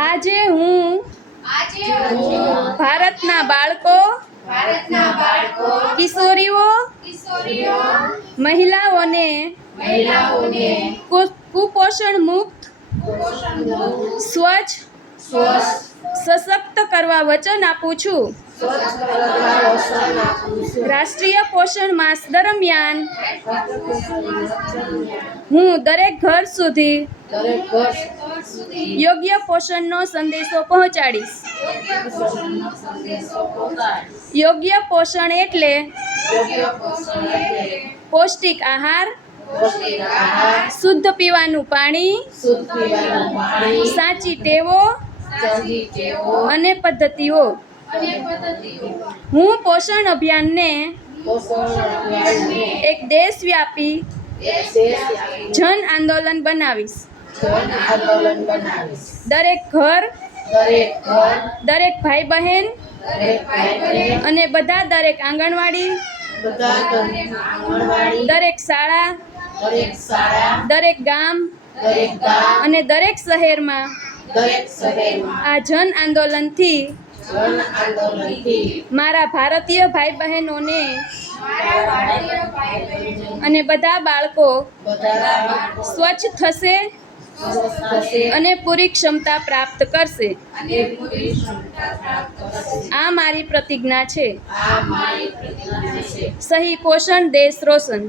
આજે હું ભારતના બાળકો, કિશોરીઓ, મહિલાઓને કુપોષણ મુક્ત, સ્વચ્છ, સશક્ત કરવા વચન આપું છું. રાષ્ટ્રીય પોષણ માસ દરમિયાન હું દરેક ઘર સુધી યોગ્ય પોષણનો સંદેશો પહોંચાડીશ. યોગ્ય પોષણ એટલે પૌષ્ટિક આહાર, શુદ્ધ પીવાનું પાણી, સાચી ટેવો અને પદ્ધતિઓ. હું પોષણ અભિયાનને એક દેશવ્યાપી જન આંદોલન બનાવીશ. દરેક ઘર, દરેક ભાઈ બહેન અને દરેક આંગણવાડી, દરેક શાળા, દરેક ગામ અને દરેક શહેરમાં આ જન આંદોલનથી મારા ભારતીય ભાઈ બહેનોને અને બધા બાળકો સ્વચ્છ થશે અને પૂરી ક્ષમતા પ્રાપ્ત કરશે. આ મારી પ્રતિજ્ઞા છે. સહી પોષણ દેશ રોશન.